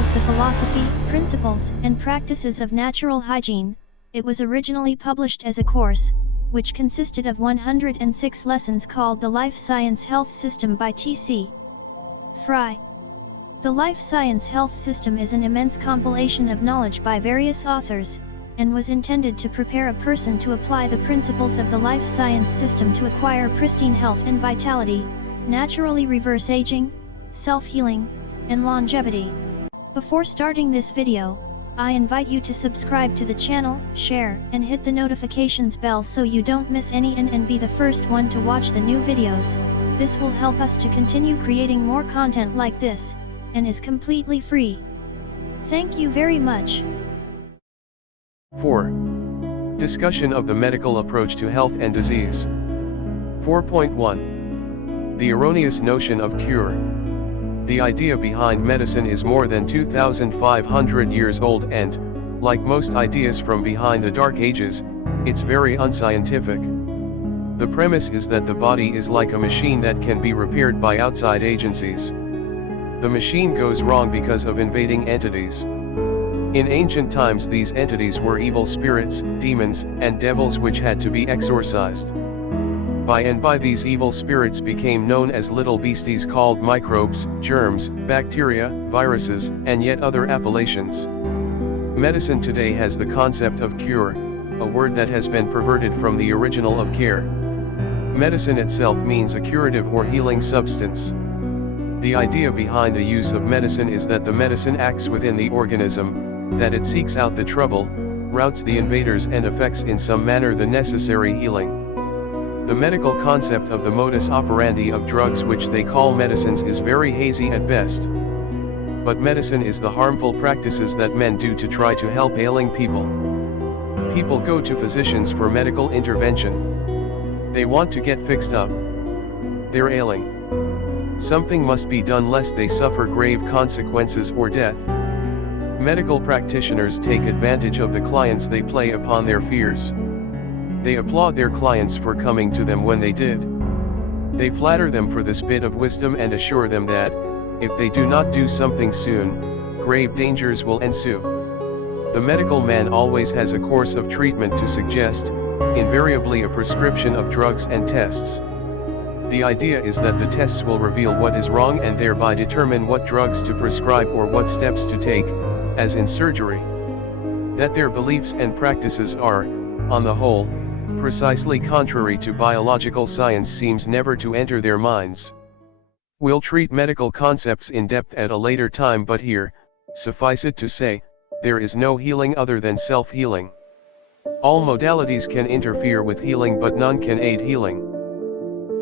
details the philosophy, principles, and practices of natural hygiene. It was originally published as a course, which consisted of 106 lessons called The Life Science Health System by T.C. Fry. The Life Science Health System is an immense compilation of knowledge by various authors, and was intended to prepare a person to apply the principles of the life science system to acquire pristine health and vitality, naturally reverse aging, self-healing, and longevity. Before starting this video, I invite you to subscribe to the channel, share, and hit the notifications bell so you don't miss any and be the first one to watch the new videos. This will help us to continue creating more content like this, and is completely free. Thank you very much. 4. Discussion of the medical approach to health and disease. 4.1. The erroneous notion of cure. The idea behind medicine is more than 2,500 years old and, like most ideas from behind the Dark Ages, it's very unscientific. The premise is that the body is like a machine that can be repaired by outside agencies. The machine goes wrong because of invading entities. In ancient times these entities were evil spirits, demons, and devils which had to be exorcised. By and by these evil spirits became known as little beasties called microbes, germs, bacteria, viruses, and yet other appellations. Medicine today has the concept of cure, a word that has been perverted from the original of care. Medicine itself means a curative or healing substance. The idea behind the use of medicine is that the medicine acts within the organism, that it seeks out the trouble, routs the invaders and effects in some manner the necessary healing. The medical concept of the modus operandi of drugs which they call medicines is very hazy at best. But medicine is the harmful practices that men do to try to help ailing people. People go to physicians for medical intervention. They want to get fixed up. They're ailing. Something must be done lest they suffer grave consequences or death. Medical practitioners take advantage of the clients they play upon their fears. They applaud their clients for coming to them when they did. They flatter them for this bit of wisdom and assure them that, if they do not do something soon, grave dangers will ensue. The medical man always has a course of treatment to suggest, invariably a prescription of drugs and tests. The idea is that the tests will reveal what is wrong and thereby determine what drugs to prescribe or what steps to take, as in surgery. That their beliefs and practices are, on the whole, precisely contrary to biological science seems never to enter their minds. We'll treat medical concepts in depth at a later time, but here, suffice it to say, there is no healing other than self-healing. All modalities can interfere with healing but none can aid healing.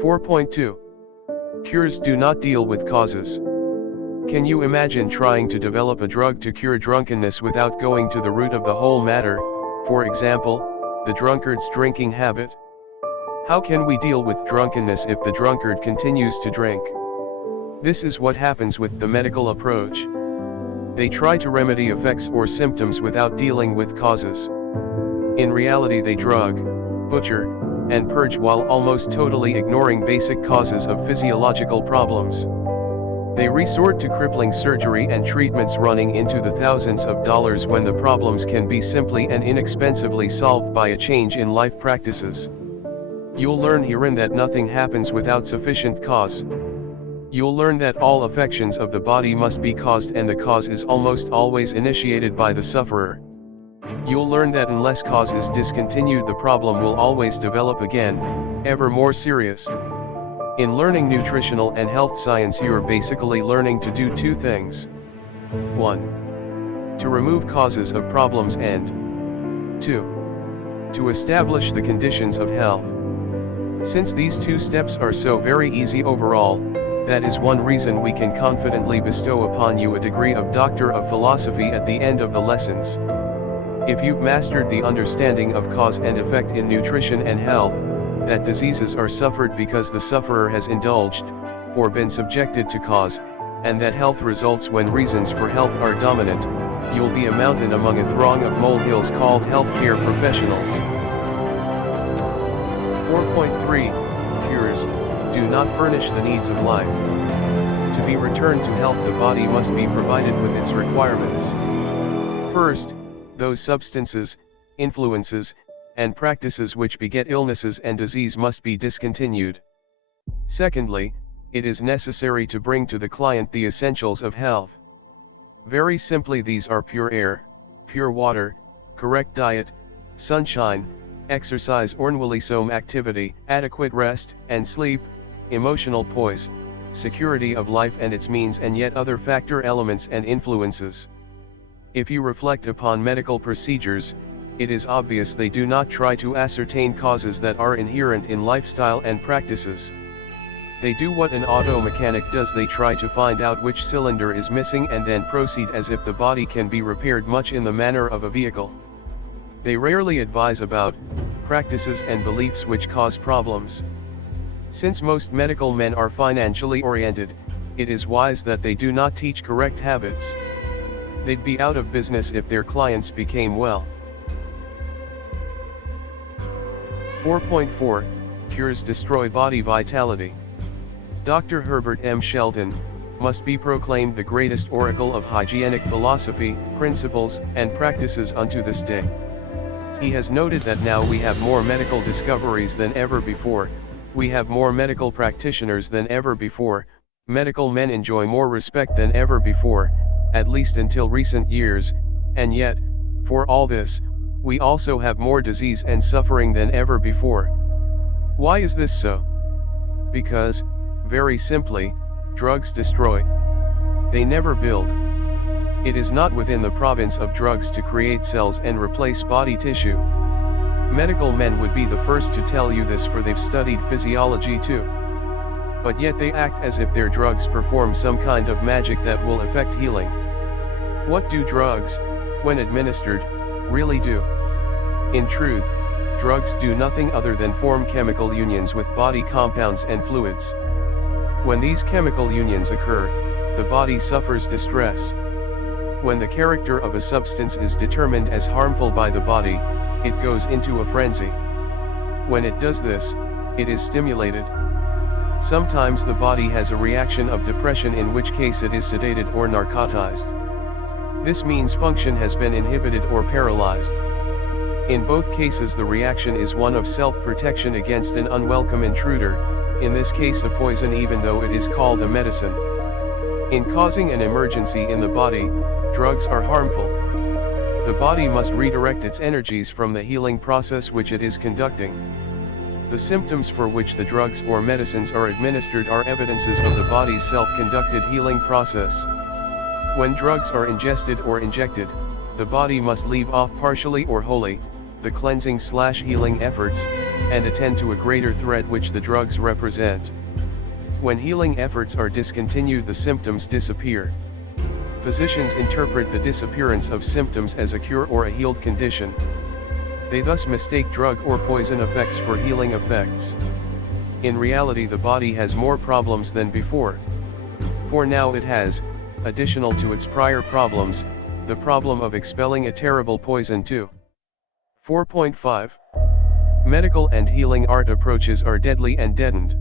4.2. Cures do not deal with causes. Can you imagine trying to develop a drug to cure drunkenness without going to the root of the whole matter, for example, the drunkard's drinking habit? How can we deal with drunkenness if the drunkard continues to drink? This is what happens with the medical approach. They try to remedy effects or symptoms without dealing with causes. In reality they drug, butcher, and purge while almost totally ignoring basic causes of physiological problems. They resort to crippling surgery and treatments running into the thousands of dollars when the problems can be simply and inexpensively solved by a change in life practices. You'll learn herein that nothing happens without sufficient cause. You'll learn that all affections of the body must be caused and the cause is almost always initiated by the sufferer. You'll learn that unless cause is discontinued the problem will always develop again, ever more serious. In learning nutritional and health science you're basically learning to do two things. 1. To remove causes of problems and 2. To establish the conditions of health. Since these two steps are so very easy overall, that is one reason we can confidently bestow upon you a degree of Doctor of Philosophy at the end of the lessons. If you've mastered the understanding of cause and effect in nutrition and health, that diseases are suffered because the sufferer has indulged, or been subjected to cause, and that health results when reasons for health are dominant, you'll be a mountain among a throng of molehills called healthcare professionals. 4.3. Cures do not furnish the needs of life. To be returned to health, the body must be provided with its requirements. First, those substances, influences, and practices which beget illnesses and disease must be discontinued. Secondly, it is necessary to bring to the client the essentials of health. Very simply, these are pure air, pure water, correct diet, sunshine, exercise or unwholesome activity, adequate rest and sleep, emotional poise, security of life and its means, and yet other factor elements and influences. If you reflect upon medical procedures, it is obvious they do not try to ascertain causes that are inherent in lifestyle and practices. They do what an auto mechanic does: they try to find out which cylinder is missing and then proceed as if the body can be repaired, much in the manner of a vehicle. They rarely advise about practices and beliefs which cause problems. Since most medical men are financially oriented, it is wise that they do not teach correct habits. They'd be out of business if their clients became well. 4.4 Cures destroy body vitality. Dr. Herbert M. Shelton must be proclaimed the greatest oracle of hygienic philosophy, principles, and practices unto this day. He has noted that now we have more medical discoveries than ever before, we have more medical practitioners than ever before, medical men enjoy more respect than ever before, at least until recent years, and yet, for all this, we also have more disease and suffering than ever before. Why is this so? Because, very simply, drugs destroy. They never build. It is not within the province of drugs to create cells and replace body tissue. Medical men would be the first to tell you this, for they've studied physiology too. But yet they act as if their drugs perform some kind of magic that will effect healing. What do drugs, when administered, really do? In truth, drugs do nothing other than form chemical unions with body compounds and fluids. When these chemical unions occur, the body suffers distress. When the character of a substance is determined as harmful by the body, it goes into a frenzy. When it does this, it is stimulated. Sometimes the body has a reaction of depression, in which case it is sedated or narcotized. This means function has been inhibited or paralyzed. In both cases the reaction is one of self-protection against an unwelcome intruder, in this case a poison, even though it is called a medicine. In causing an emergency in the body, drugs are harmful. The body must redirect its energies from the healing process which it is conducting. The symptoms for which the drugs or medicines are administered are evidences of the body's self-conducted healing process. When drugs are ingested or injected, the body must leave off partially or wholly the cleansing/healing efforts, and attend to a greater threat which the drugs represent. When healing efforts are discontinued, the symptoms disappear. Physicians interpret the disappearance of symptoms as a cure or a healed condition. They thus mistake drug or poison effects for healing effects. In reality, the body has more problems than before. For now it has, additional to its prior problems, the problem of expelling a terrible poison too. 4.5 Medical and healing art approaches are deadly and deadened.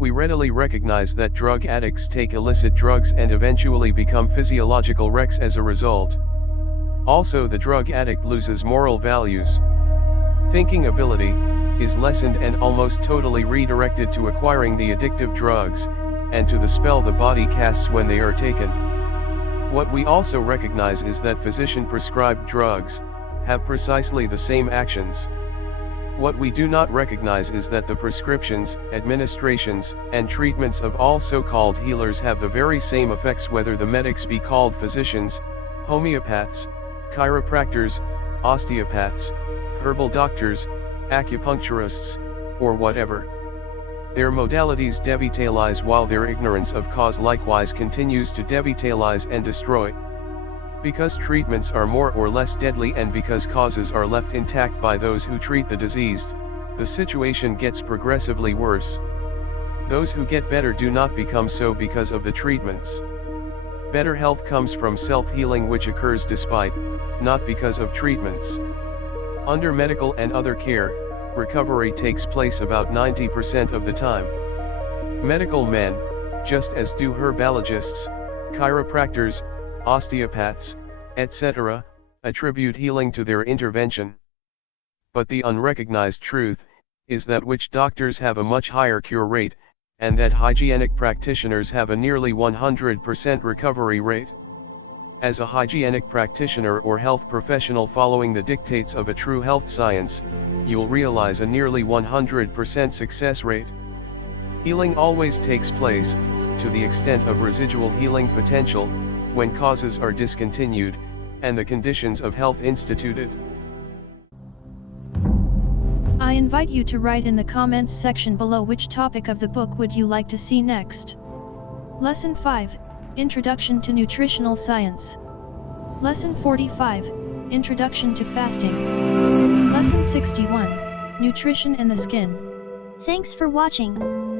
We readily recognize that drug addicts take illicit drugs and eventually become physiological wrecks as a result. Also, the drug addict loses moral values. Thinking ability is lessened and almost totally redirected to acquiring the addictive drugs, and to the spell the body casts when they are taken. What we also recognize is that physician-prescribed drugs have precisely the same actions. What we do not recognize is that the prescriptions, administrations, and treatments of all so-called healers have the very same effects, whether the medics be called physicians, homeopaths, chiropractors, osteopaths, herbal doctors, acupuncturists, or whatever. Their modalities devitalize, while their ignorance of cause likewise continues to devitalize and destroy. Because treatments are more or less deadly and because causes are left intact by those who treat the diseased, the situation gets progressively worse. Those who get better do not become so because of the treatments. Better health comes from self-healing, which occurs despite, not because of treatments. Under medical and other care, recovery takes place about 90% of the time. Medical men, just as do herbologists, chiropractors, osteopaths, etc., attribute healing to their intervention. But the unrecognized truth is that witch doctors have a much higher cure rate, and that hygienic practitioners have a nearly 100% recovery rate. As a hygienic practitioner or health professional following the dictates of a true health science, you'll realize a nearly 100% success rate. Healing always takes place, to the extent of residual healing potential, when causes are discontinued, and the conditions of health instituted. I invite you to write in the comments section below which topic of the book would you like to see next. Lesson 5, Introduction to Nutritional Science. Lesson 45, Introduction to Fasting. Lesson 61, Nutrition and the Skin. Thanks for watching.